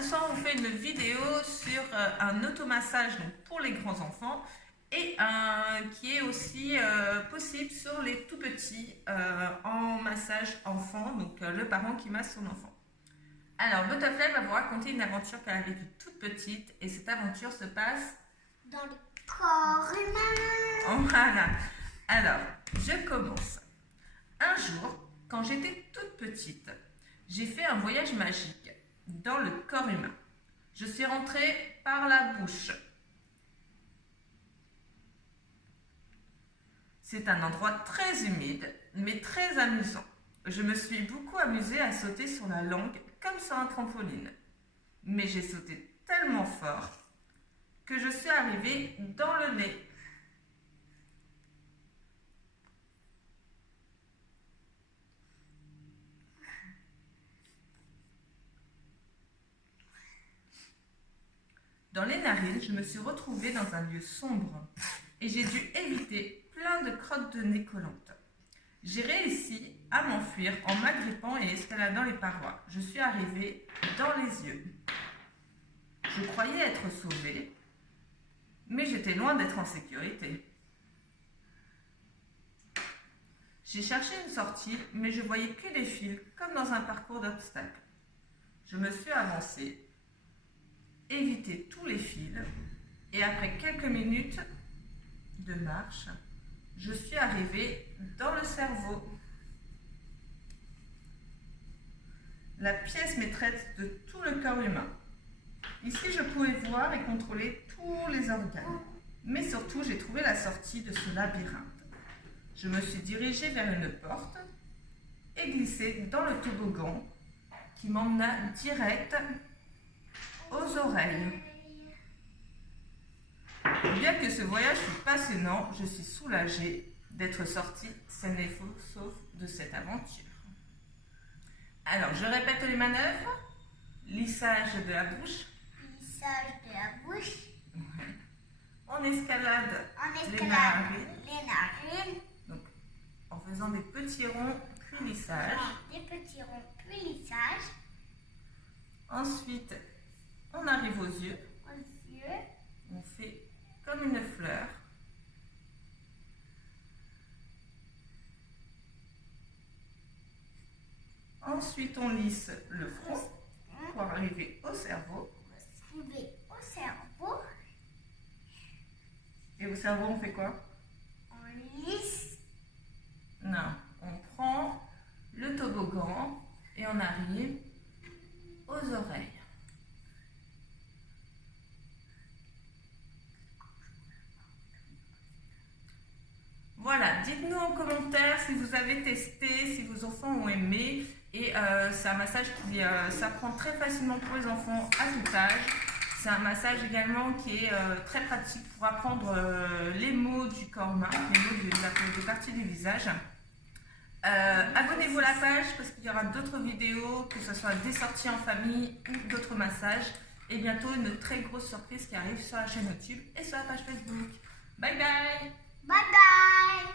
ce soir on fait une vidéo sur un automassage donc, pour les grands enfants et qui est aussi possible sur les tout petits en massage enfant, donc le parent qui masse son enfant. Alors Butterfly va vous raconter une aventure qu'elle a vécue toute petite et cette aventure se passe dans le corps humain. Voilà. Alors, je commence. Un jour, quand j'étais toute petite, j'ai fait un voyage magique dans le corps humain. Je suis rentrée par la bouche. C'est un endroit très humide, mais très amusant. Je me suis beaucoup amusée à sauter sur la langue comme sur un trampoline. Mais j'ai sauté tellement fort que je suis arrivée dans le nez. Dans les narines, je me suis retrouvée dans un lieu sombre et j'ai dû éviter plein de crottes de nez collantes. J'ai réussi à m'enfuir en m'agrippant et escaladant les parois. Je suis arrivée dans les yeux. Je croyais être sauvée, mais j'étais loin d'être en sécurité. J'ai cherché une sortie, mais je voyais que des fils, comme dans un parcours d'obstacles. Je me suis avancée, évité tous les fils, et après quelques minutes de marche, je suis arrivée dans le cerveau. La pièce maîtresse de tout le corps humain. Ici, je pouvais voir et contrôler tous les organes. Mais surtout, j'ai trouvé la sortie de ce labyrinthe. Je me suis dirigée vers une porte et glissée dans le toboggan qui m'emmena direct aux oreilles. Bien que ce voyage fût passionnant, je suis soulagée d'être sortie saine et sauve de cette aventure. Alors, je répète les manœuvres. Lissage de la bouche. Lissage de la bouche. Ouais. On escalade, Les narines. Donc, en faisant des petits ronds, puis lissage. Des petits ronds, puis lissage. Ensuite, on arrive aux yeux. Aux yeux. On fait comme une fleur. Ensuite, on lisse le front pour arriver au cerveau. Au cerveau. Et au cerveau, on fait quoi? On lisse. Non, on prend le toboggan et on arrive aux oreilles. Voilà, dites-nous en commentaire si vous avez testé, si vos enfants ont aimé. Et c'est un massage qui s'apprend très facilement pour les enfants à tout âge. C'est un massage également qui est très pratique pour apprendre les mots du corps humain, les mots des parties du visage. Abonnez-vous à la page parce qu'il y aura d'autres vidéos, que ce soit des sorties en famille ou d'autres massages. Et bientôt une très grosse surprise qui arrive sur la chaîne YouTube et sur la page Facebook. Bye bye! Bye bye.